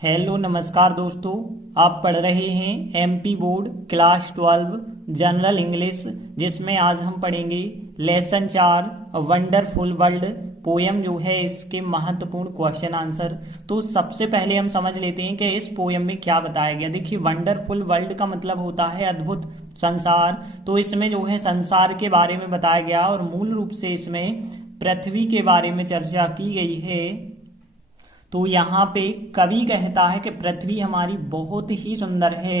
Hello नमस्कार दोस्तों। आप पढ़ रहे हैं MP board class 12 general English, जिसमें आज हम पढ़ेंगे लेसन 4 वंडरफुल वर्ल्ड पोयम जो है इसके महत्वपूर्ण क्वेश्चन आंसर। तो सबसे पहले हम समझ लेते हैं कि इस पोयम में क्या बताया गया। देखिए, वंडरफुल वर्ल्ड का मतलब होता है अद्भुत संसार। तो इसमें जो है संसार के बारे में बताया गया और मूल रूप से इसमें पृथ्वी के बारे में चर्चा की गई है। तो यहाँ पे कवि कहता है कि पृथ्वी हमारी बहुत ही सुंदर है।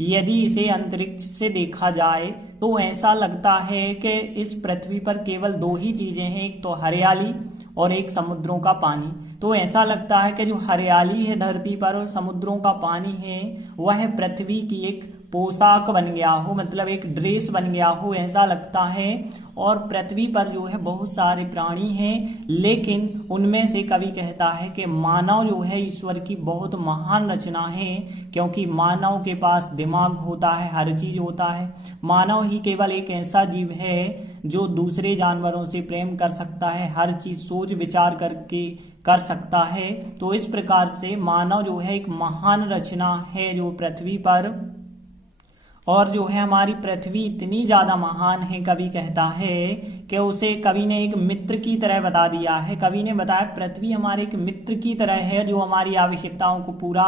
यदि इसे अंतरिक्ष से देखा जाए तो ऐसा लगता है कि इस पृथ्वी पर केवल दो ही चीजें हैं, एक तो हरियाली और एक समुद्रों का पानी। तो ऐसा लगता है कि जो हरियाली है धरती पर और समुद्रों का पानी है वह पृथ्वी की एक पोशाक बन गया हो, मतलब एक ड्रेस बन गया हो, ऐसा लगता है। और पृथ्वी पर जो है बहुत सारे प्राणी हैं, लेकिन उनमें से कवि कहता है कि मानव जो है ईश्वर की बहुत महान रचना है, क्योंकि मानव के पास दिमाग होता है, हर चीज होता है। मानव ही केवल एक ऐसा जीव है जो दूसरे जानवरों से प्रेम कर सकता है, हर चीज सोच विचार करके कर सकता है। तो इस प्रकार से मानव जो है एक महान रचना है जो पृथ्वी पर, और जो है हमारी पृथ्वी इतनी ज्यादा महान है, कवि कहता है कि उसे कवि ने एक मित्र की तरह बता दिया है। कवि ने बताया पृथ्वी हमारे एक मित्र की तरह है जो हमारी आवश्यकताओं को पूरा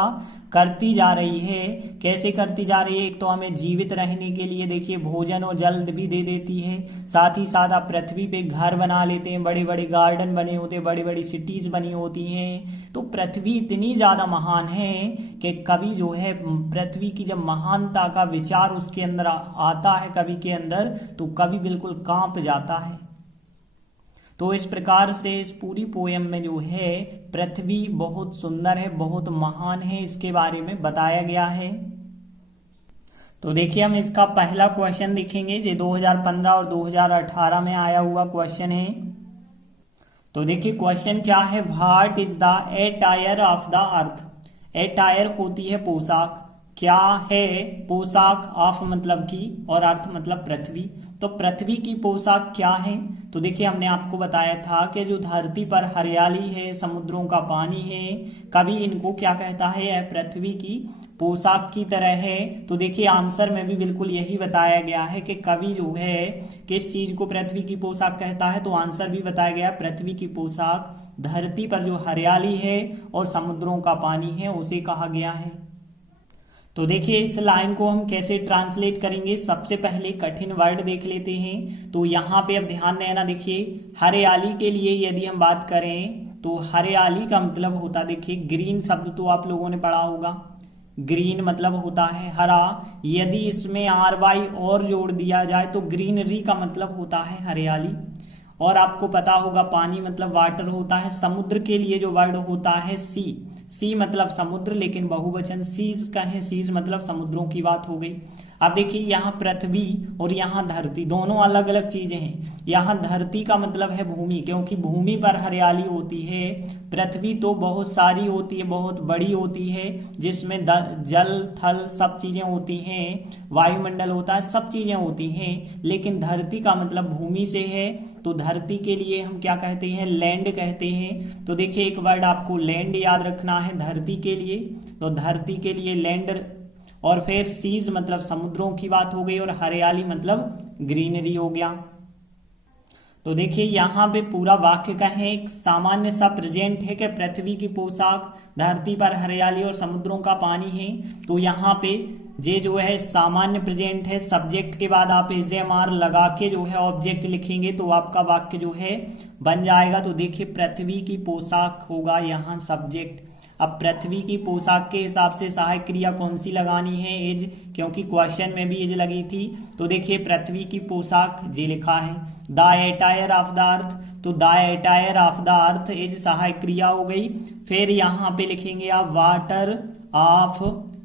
करती जा रही है। कैसे करती जा रही है? एक तो हमें जीवित रहने के लिए देखिए भोजन और जल भी दे देती है, साथ ही साथ आप पृथ्वी पे घर बना लेते हैं, बड़े बड़े गार्डन बने होते हैं, बड़ी बड़ी सिटीज बनी होती हैं। तो पृथ्वी इतनी ज्यादा महान है कि कवि जो है पृथ्वी की जब महानता का विचार उसके अंदर आता है कवि के अंदर, तो कवि बिल्कुल कांप जाता है। तो इस प्रकार से इस पूरी पोयम में जो है पृथ्वी बहुत सुंदर है, बहुत महान है, इसके बारे में बताया गया है। तो देखिए, हम इसका पहला क्वेश्चन देखेंगे जो 2015 और 2018 में आया हुआ क्वेश्चन है। तो देखिए क्वेश्चन क्या है, what is the attire of the earth. Attire होती है पोशाक, क्या है पोशाक, ऑफ मतलब की और अर्थ मतलब पृथ्वी। तो पृथ्वी की पोशाक क्या है? तो देखिए, हमने आपको बताया था कि जो धरती पर हरियाली है, समुद्रों का पानी है, कवि इनको क्या कहता है, यह पृथ्वी की पोशाक की तरह है। तो देखिए आंसर में भी बिल्कुल यही बताया गया है कि कवि जो है किस चीज को पृथ्वी की पोशाक कहता है। तो आंसर भी बताया गया, पृथ्वी की पोशाक धरती पर जो हरियाली है और समुद्रों का पानी है उसे कहा गया है। तो देखिए इस लाइन को हम कैसे ट्रांसलेट करेंगे। सबसे पहले कठिन वर्ड देख लेते हैं। तो यहाँ पे अब ध्यान देना, देखिए हरियाली के लिए यदि हम बात करें तो हरियाली का मतलब होता, देखिए ग्रीन शब्द तो आप लोगों ने पढ़ा होगा, ग्रीन मतलब होता है हरा। यदि इसमें RY और जोड़ दिया जाए तो ग्रीनरी का मतलब होता है हरियाली। और आपको पता होगा पानी मतलब वाटर होता है। समुद्र के लिए जो वर्ड होता है सी, सी मतलब समुद्र, लेकिन बहुवचन सीज का है, सीज मतलब समुद्रों की बात हो गई। अब देखिए यहाँ पृथ्वी और यहाँ धरती दोनों अलग अलग चीजें हैं। यहाँ धरती का मतलब है भूमि, क्योंकि भूमि पर हरियाली होती है। पृथ्वी तो बहुत सारी होती है, बहुत बड़ी होती है, जिसमें जल थल सब चीजें होती हैं, वायुमंडल होता है, सब चीजें होती हैं। लेकिन धरती का मतलब भूमि से है, तो धरती के लिए हम क्या कहते हैं, लैंड कहते हैं। तो देखिए एक वर्ड आपको लैंड याद रखना है धरती के लिए, तो धरती के लिए लैंड। और फिर सीज मतलब समुद्रों की बात हो गई, और हरियाली मतलब ग्रीनरी हो गया। तो देखिए यहाँ पे पूरा वाक्य का है, एक सामान्य सा प्रेजेंट है कि पृथ्वी की पोशाक धरती पर हरियाली और समुद्रों का पानी है। तो यहाँ पे ये जो है सामान्य प्रेजेंट है, सब्जेक्ट के बाद आप SMR लगा के जो है ऑब्जेक्ट लिखेंगे तो आपका वाक्य जो है बन जाएगा। तो देखिए पृथ्वी की पोशाक होगा यहाँ सब्जेक्ट। अब पृथ्वी की पोशाक के हिसाब से सहायक क्रिया कौन सी लगानी है, इज, क्योंकि क्वेश्चन में भी इज लगी थी। तो देखिए पृथ्वी की पोशाक जे लिखा है, the attire of the earth, तो the attire of the earth is सहायक क्रिया हो गई। फिर यहाँ पे लिखेंगे आप water of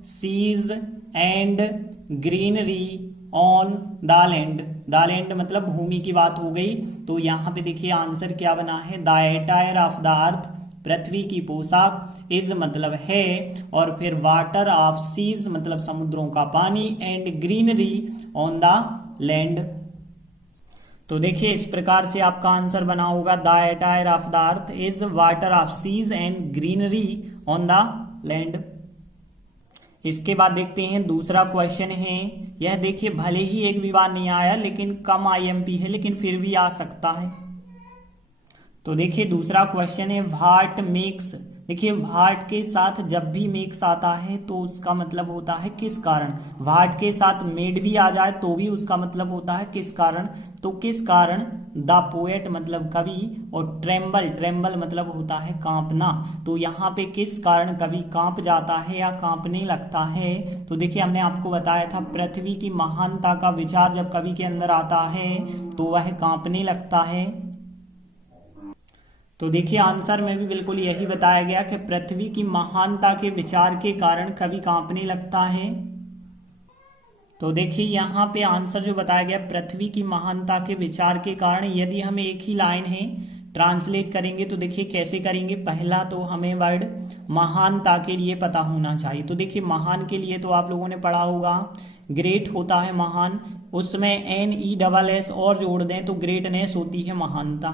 seas and greenery on the land. The land मतलब भूमि की बात हो गई। तो यहाँ पे देखिए आंसर क्या बना है, द एटायर ऑफ द अर्थ पृथ्वी की पोशाक, इज मतलब है, और फिर वाटर ऑफ सीज मतलब समुद्रों का पानी, and greenery on the land. तो देखिए इस प्रकार से आपका आंसर बना होगा, the attire of the earth is water of seas and greenery on the land. इसके बाद देखते हैं दूसरा क्वेश्चन है, यह देखिए भले ही एक भी बार नहीं आया लेकिन कम आईएमपी है लेकिन फिर भी आ सकता है। तो देखिए दूसरा क्वेश्चन है व्हाट मेक्स। देखिए व्हाट के साथ जब भी मेक्स आता है तो उसका मतलब होता है किस कारण। व्हाट के साथ मेड भी आ जाए तो भी उसका मतलब होता है किस कारण। तो किस कारण द पोएट मतलब कवि, और ट्रेम्बल, ट्रेम्बल मतलब होता है कांपना। तो यहाँ पे किस कारण कवि कांप जाता है या कांपने लगता है। तो देखिए हमने आपको बताया था पृथ्वी की महानता का विचार जब कवि के अंदर आता है तो वह कांपने लगता है। तो देखिए आंसर में भी बिल्कुल यही बताया गया कि पृथ्वी की महानता के विचार के कारण कवि कांपने लगता है। तो देखिए यहाँ पे आंसर जो बताया गया पृथ्वी की महानता के विचार के कारण, यदि हम एक ही लाइन है ट्रांसलेट करेंगे तो देखिए कैसे करेंगे। पहला तो हमें वर्ड महानता के लिए पता होना चाहिए। तो देखिए महान के लिए तो आप लोगों ने पढ़ा होगा ग्रेट होता है महान, उसमें NESS और जोड़ दें तो ग्रेटनेस होती है महानता।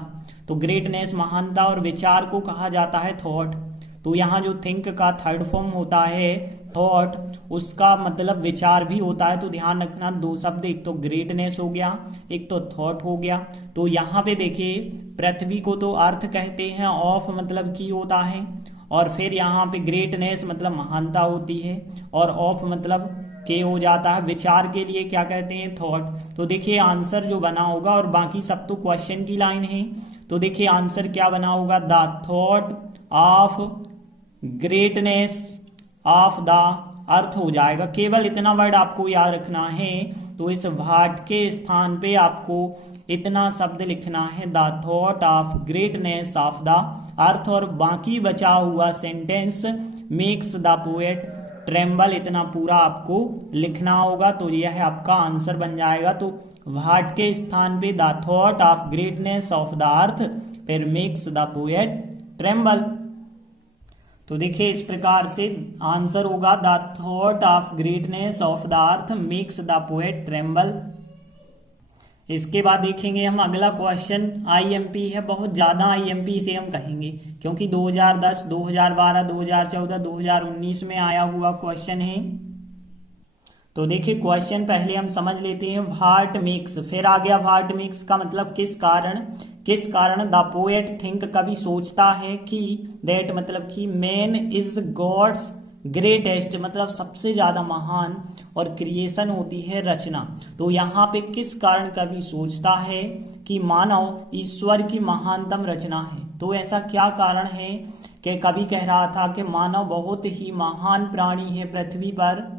तो ग्रेटनेस महानता, और विचार को कहा जाता है थॉट। तो यहाँ जो थिंक का थर्ड फॉर्म होता है थॉट, उसका मतलब विचार भी होता है। तो ध्यान रखना दो शब्द, एक तो ग्रेटनेस हो गया, एक तो थॉट हो गया। तो यहाँ पे देखिए पृथ्वी को तो अर्थ कहते हैं, ऑफ मतलब की होता है, और फिर यहाँ पे ग्रेटनेस मतलब महानता होती है, और ऑफ मतलब के हो जाता है। विचार के लिए क्या कहते हैं थॉट। तो देखिए आंसर जो बना होगा, और बाकी सब तो क्वेश्चन की लाइन है, तो देखिए आंसर क्या बना होगा the thought of greatness of the अर्थ हो जाएगा। केवल इतना वर्ड आपको याद रखना है। तो इस व्हाट के स्थान पे आपको इतना शब्द लिखना है the thought of greatness of the अर्थ, और बाकी बचा हुआ sentence makes the poet tremble, इतना पूरा आपको लिखना होगा। तो यह आपका आंसर बन जाएगा। तो व्हाट के स्थान पे the thought of greatness of the अर्थ, फिर मेक्स द पोएट ट्रेम्बल। तो देखिए इस प्रकार से आंसर होगा the thought of greatness of the earth makes the poet tremble. इसके बाद देखेंगे हम अगला क्वेश्चन, आईएमपी है, बहुत ज्यादा आईएमपी से हम कहेंगे क्योंकि 2010, 2012, 2014, 2019 में आया हुआ क्वेश्चन है। तो देखिए क्वेश्चन पहले हम समझ लेते हैं। व्हाट मेक्स, फिर आ गया व्हाट मेक्स का मतलब किस कारण। किस कारण द पोएट थिंक कवि सोचता है कि, दैट मतलब कि मैन इज गॉड्स ग्रेटेस्ट मतलब सबसे ज्यादा महान, और क्रिएशन होती है रचना। तो यहाँ पे किस कारण कवि सोचता है कि मानव ईश्वर की महानतम रचना है। तो ऐसा क्या कारण है कि कवि कह रहा था कि मानव बहुत ही महान प्राणी है पृथ्वी पर।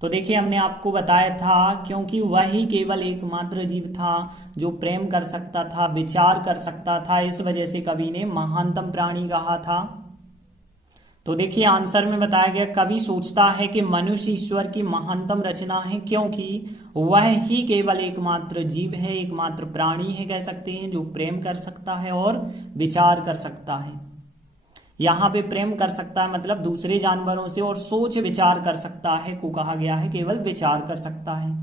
तो देखिए हमने आपको बताया था क्योंकि वही केवल एकमात्र जीव था जो प्रेम कर सकता था, विचार कर सकता था, इस वजह से कवि ने महानतम प्राणी कहा था। तो देखिए आंसर में बताया गया कवि सोचता है कि मनुष्य ईश्वर की महानतम रचना है क्योंकि वह ही केवल एकमात्र जीव है, एकमात्र प्राणी है कह सकते हैं, जो प्रेम कर सकता है और विचार कर सकता है। यहाँ पे प्रेम कर सकता है मतलब दूसरे जानवरों से, और सोच विचार कर सकता है को कहा गया है केवल विचार कर सकता है।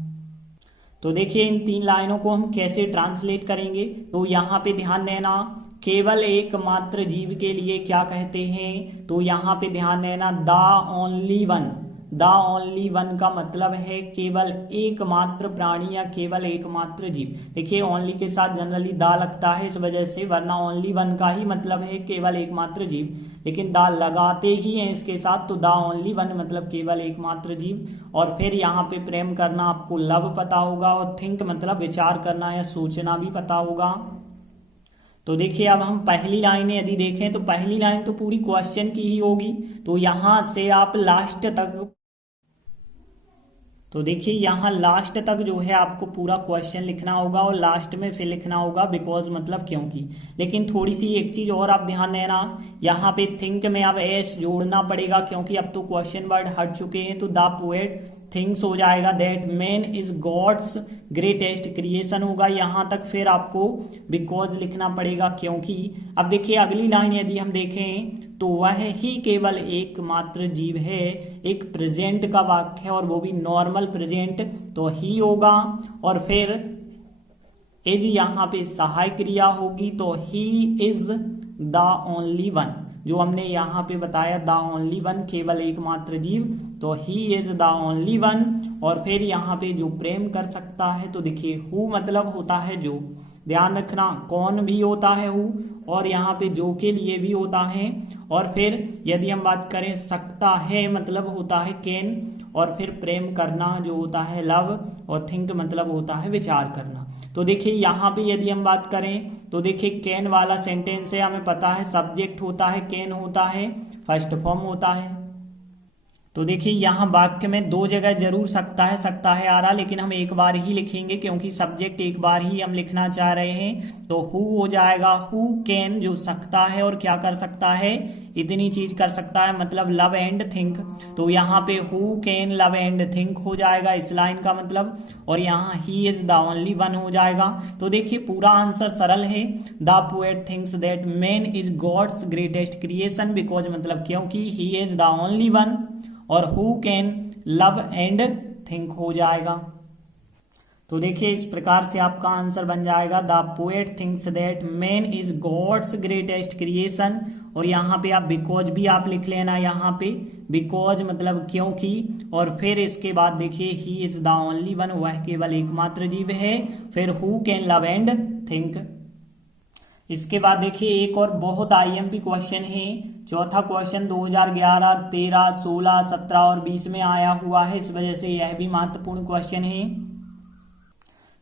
तो देखिए इन तीन लाइनों को हम कैसे ट्रांसलेट करेंगे। तो यहाँ पे ध्यान देना, केवल एकमात्र जीव के लिए क्या कहते हैं। तो यहाँ पे ध्यान देना the only one. The only one का मतलब है केवल एकमात्र प्राणी या केवल एकमात्र जीव। देखिए ओनली के साथ जनरली द लगता है इस वजह से, वरना ओनली वन का ही मतलब है केवल एकमात्र जीव, लेकिन द लगाते ही है इसके साथ। तो द ओनली वन मतलब केवल एकमात्र जीव। और फिर यहाँ पे प्रेम करना आपको लव पता होगा, और थिंक मतलब विचार करना या सोचना भी पता होगा। तो देखिए अब हम पहली लाइन यदि देखें तो पहली लाइन तो पूरी क्वेश्चन की ही होगी। तो यहां से आप लास्ट तक, तो देखिए यहाँ लास्ट तक जो है आपको पूरा क्वेश्चन लिखना होगा, और लास्ट में फिर लिखना होगा बिकॉज मतलब क्योंकि। लेकिन थोड़ी सी एक चीज और आप ध्यान देना, यहाँ पे थिंक में अब एस जोड़ना पड़ेगा क्योंकि अब तो क्वेश्चन वर्ड हट चुके हैं। तो द पोएट थिंग्स हो जाएगा, that man is God's greatest creation होगा यहाँ तक। फिर आपको बिकॉज लिखना पड़ेगा क्योंकि। अब देखिए अगली लाइन यदि हम देखें तो वह ही केवल एकमात्र जीव है, एक प्रेजेंट का वाक्य है और वो भी नॉर्मल प्रेजेंट, तो ही होगा। और फिर इज यहाँ पे सहायक क्रिया होगी, तो ही इज द ओनली वन। जो हमने यहाँ पे बताया द ओनली वन, केवल एकमात्र जीव, तो ही इज द ओनली वन। और फिर यहाँ पे जो प्रेम कर सकता है, तो देखिए हु मतलब होता है जो, ध्यान रखना कौन भी होता है हु, और यहाँ पे जो के लिए भी होता है। और फिर यदि हम बात करें सकता है मतलब होता है कैन, और फिर प्रेम करना जो होता है लव, और थिंक मतलब होता है विचार करना। तो देखिए यहाँ पे यदि हम बात करें तो देखिए कैन वाला सेंटेंस है, हमें पता है सब्जेक्ट होता है कैन होता है, फर्स्ट फॉर्म होता है। तो देखिए यहाँ वाक्य में दो जगह जरूर सकता है आ रहा, लेकिन हम एक बार ही लिखेंगे क्योंकि सब्जेक्ट एक बार ही हम लिखना चाह रहे हैं। तो हु हो जाएगा, हु कैन जो सकता है और क्या कर सकता है, इतनी चीज कर सकता है, मतलब लव एंड थिंक। तो यहाँ पे who can love and think हो जाएगा इस लाइन का मतलब, और यहाँ he is the only one हो जाएगा। तो देखिए पूरा आंसर सरल है, the poet thinks that man is God's greatest creation, because मतलब क्योंकि he is the only one, और who can love and think हो जाएगा। तो देखिए इस प्रकार से आपका आंसर बन जाएगा, the poet thinks that man is God's greatest creation. और यहाँ पे आप बिकॉज भी आप लिख लेना, यहाँ पे बिकॉज मतलब क्योंकि, और फिर इसके बाद देखिए ही इज द ओनली वन, वह केवल एकमात्र जीव है, फिर who can love and think. इसके बाद देखिए एक और बहुत आईएमपी क्वेश्चन है, चौथा क्वेश्चन 2011, 13, 16, 17 और 20 में आया हुआ है, इस वजह से यह भी महत्वपूर्ण क्वेश्चन है।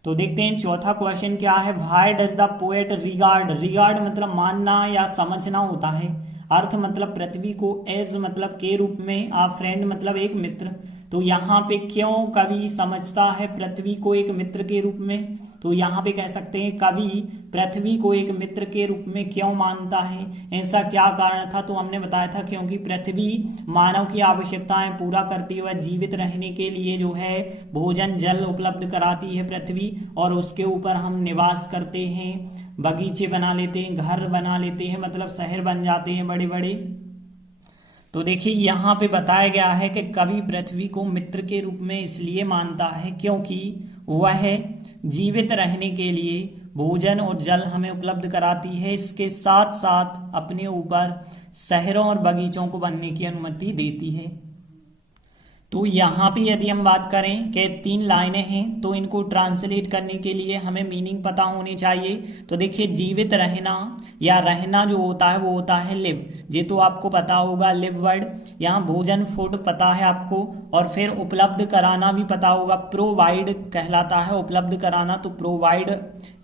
तो देखते हैं चौथा क्वेश्चन क्या है, why does the poet regard, regard मतलब मानना या समझना होता है, अर्थ मतलब पृथ्वी को, एज मतलब के रूप में, आ फ्रेंड मतलब एक मित्र। तो यहाँ पे क्यों कवि समझता है पृथ्वी को एक मित्र के रूप में, तो यहाँ पे कह सकते हैं कवि पृथ्वी को एक मित्र के रूप में क्यों मानता है, ऐसा क्या कारण था। तो हमने बताया था क्योंकि पृथ्वी मानव की आवश्यकताएं पूरा करती हुए जीवित रहने के लिए जो है भोजन जल उपलब्ध कराती है पृथ्वी, और उसके ऊपर हम निवास करते हैं, बगीचे बना लेते हैं, घर बना लेते हैं, मतलब शहर बन जाते हैं बड़े बड़े। तो देखिए यहाँ पे बताया गया है कि कवि पृथ्वी को मित्र के रूप में इसलिए मानता है क्योंकि वह जीवित रहने के लिए भोजन और जल हमें उपलब्ध कराती है, इसके साथ साथ अपने ऊपर शहरों और बगीचों को बनने की अनुमति देती है। तो यहाँ पे यदि हम बात करें कि 3 लाइनें हैं, तो इनको ट्रांसलेट करने के लिए हमें मीनिंग पता होनी चाहिए। तो देखिए जीवित रहना या रहना जो होता है वो होता है लिव, ये तो आपको पता होगा लिव वर्ड। यहाँ भोजन फूड पता है आपको, और फिर उपलब्ध कराना भी पता होगा, प्रोवाइड कहलाता है उपलब्ध कराना, तो प्रोवाइड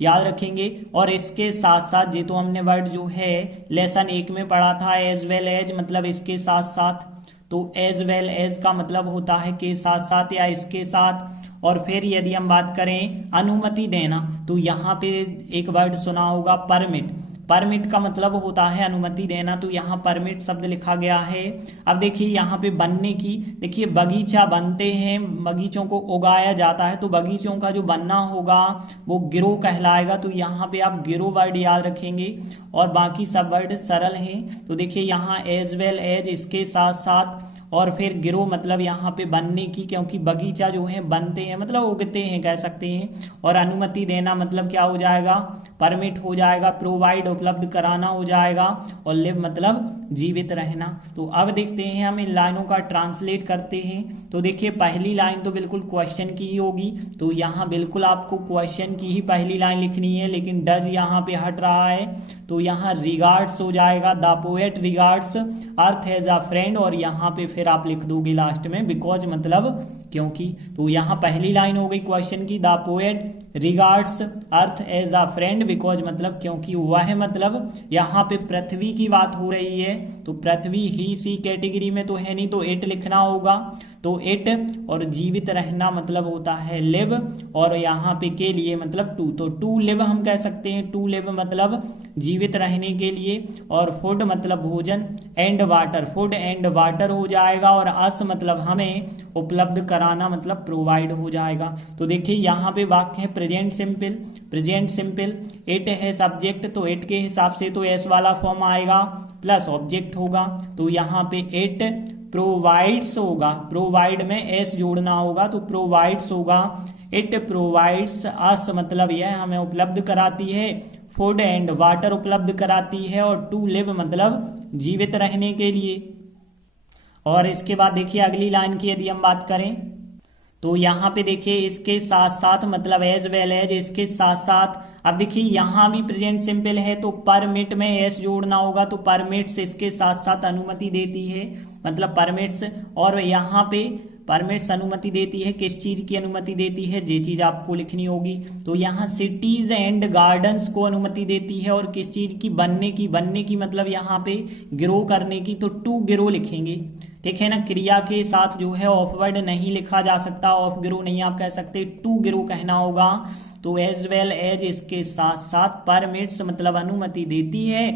याद रखेंगे। और इसके साथ साथ ये तो हमने वर्ड जो है लेसन 1 में पढ़ा था, एज वेल एज मतलब इसके साथ साथ, तो एज वेल एज का मतलब होता है के साथ साथ या इसके साथ। और फिर यदि हम बात करें अनुमति देना, तो यहाँ पे एक वर्ड सुना होगा परमिट, परमिट का मतलब होता है अनुमति देना, तो यहाँ परमिट शब्द लिखा गया है। अब देखिए यहाँ पे बनने की, देखिए बगीचा बनते हैं, बगीचों को उगाया जाता है, तो बगीचों का जो बनना होगा वो गिरो कहलाएगा, तो यहाँ पे आप गिरो वर्ड याद रखेंगे, और बाकी सब वर्ड सरल हैं। तो देखिए यहाँ एज वेल एज इसके साथ साथ, और फिर गिरो मतलब यहाँ पे बनने की, क्योंकि बगीचा जो है बनते हैं मतलब उगते हैं कह सकते हैं। और अनुमति देना मतलब क्या हो जाएगा, परमिट हो जाएगा, प्रोवाइड उपलब्ध कराना हो जाएगा, और लिव मतलब जीवित रहना। तो अब देखते हैं हम इन लाइनों का ट्रांसलेट करते हैं। तो देखिए पहली लाइन तो बिल्कुल क्वेश्चन की ही होगी, तो यहाँ बिल्कुल आपको क्वेश्चन की ही पहली लाइन लिखनी है, लेकिन डज यहाँ पे हट रहा है, तो यहाँ रिगार्ड्स हो जाएगा, the poet regards earth as a friend, और यहाँ पे फिर आप लिख दोगे लास्ट में बिकॉज मतलब क्योंकि। तो यहाँ पहली लाइन हो गई क्वेश्चन की, the poet regards earth as a friend because मतलब क्योंकि, वह मतलब यहाँ पे पृथ्वी की बात हो रही है, तो पृथ्वी ही सी कैटेगरी में तो है नहीं, तो इट लिखना होगा, तो इट, और जीवित रहना मतलब होता है लिव, और यहाँ पे के लिए मतलब टू, तो टू लिव हम कह सकते हैं, टू लिव मतलब जीवित रहने के लिए, और फूड मतलब भोजन, and water food and water हो जाएगा, और अस मतलब हमें उपलब्ध कराना मतलब प्रोवाइड हो जाएगा। तो देखिए यहाँ पे वाक्य है present simple, present simple, it है सब्जेक्ट, तो इट के हिसाब से तो एस वाला फॉर्म आएगा प्लस ऑब्जेक्ट होगा, तो यहाँ पे इट प्रोवाइड्स होगा, प्रोवाइड में एस जोड़ना होगा, तो प्रोवाइड्स होगा, इट प्रोवाइड्स अस मतलब यह हमें उपलब्ध कराती है, फूड एंड वाटर उपलब्ध कराती है, और टू लिव मतलब जीवित रहने के लिए। और इसके बाद देखिए अगली लाइन की यदि हम बात करें तो यहाँ पे देखिए इसके साथ साथ मतलब एज वेल एज, इसके साथ साथ। अब देखिए यहाँ भी प्रेजेंट सिंपल है तो परमिट में एस जोड़ना होगा, तो परमिट्स इसके साथ साथ अनुमति देती है, मतलब परमिट्स। और यहाँ पे परमिट्स अनुमति देती है, किस चीज की अनुमति देती है, ये चीज आपको लिखनी होगी। तो यहाँ सिटीज एंड गार्डन्स को अनुमति देती है, और किस चीज की, बनने की मतलब यहाँ पे ग्रो करने की, तो टू ग्रो लिखेंगे। ठीक है ना, क्रिया के साथ जो है ऑफ वर्ड नहीं लिखा जा सकता, ऑफ ग्रो नहीं आप कह सकते, टू ग्रो कहना होगा। तो एज वेल एज इसके साथ साथ परमिट्स मतलब अनुमति देती है,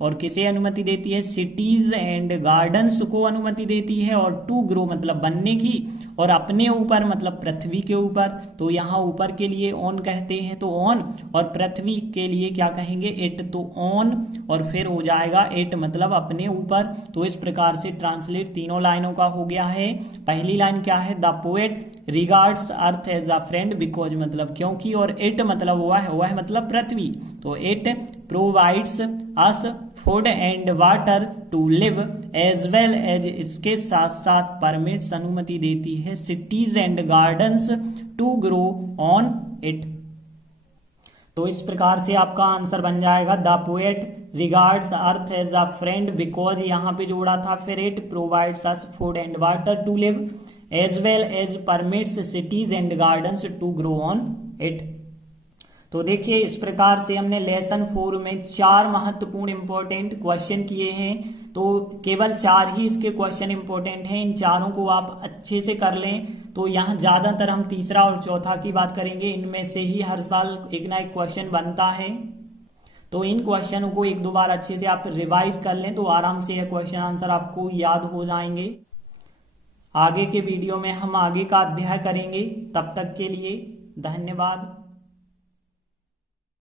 और किसे अनुमति देती है, सिटीज एंड गार्डन्स को अनुमति देती है, और टू ग्रो मतलब बनने की, और अपने ऊपर मतलब पृथ्वी के ऊपर। तो यहाँ ऊपर के लिए ऑन कहते हैं तो ऑन, और पृथ्वी के लिए क्या कहेंगे, इट, तो ऑन, और फिर हो जाएगा इट मतलब अपने ऊपर। तो इस प्रकार से ट्रांसलेट तीनों लाइनों का हो गया है। पहली लाइन क्या है, the poet regards earth as a friend because मतलब क्योंकि, और इट मतलब वह मतलब पृथ्वी, तो it provides us food and water to live as well as, इसके साथ साथ परमिट्स अनुमति देती है cities and gardens to grow on it. तो इस प्रकार से आपका आंसर बन जाएगा the poet regards earth as a friend because, यहाँ पे जोड़ा था, फिर it provides us food and water to live as well as permits cities and gardens to grow on it. तो देखिए इस प्रकार से हमने लेसन 4 में 4 महत्वपूर्ण इंपॉर्टेंट क्वेश्चन किए हैं। तो केवल 4 ही इसके क्वेश्चन इंपॉर्टेंट हैं, इन चारों को आप अच्छे से कर लें। तो यहाँ ज्यादातर हम तीसरा और चौथा की बात करेंगे, इनमें से ही हर साल एक ना एक क्वेश्चन बनता है। तो इन क्वेश्चनों को एक दो बार अच्छे से आप रिवाइज कर लें तो आराम से यह क्वेश्चन आंसर आपको याद हो जाएंगे। आगे के वीडियो में हम आगे का अध्याय करेंगे, तब तक के लिए धन्यवाद।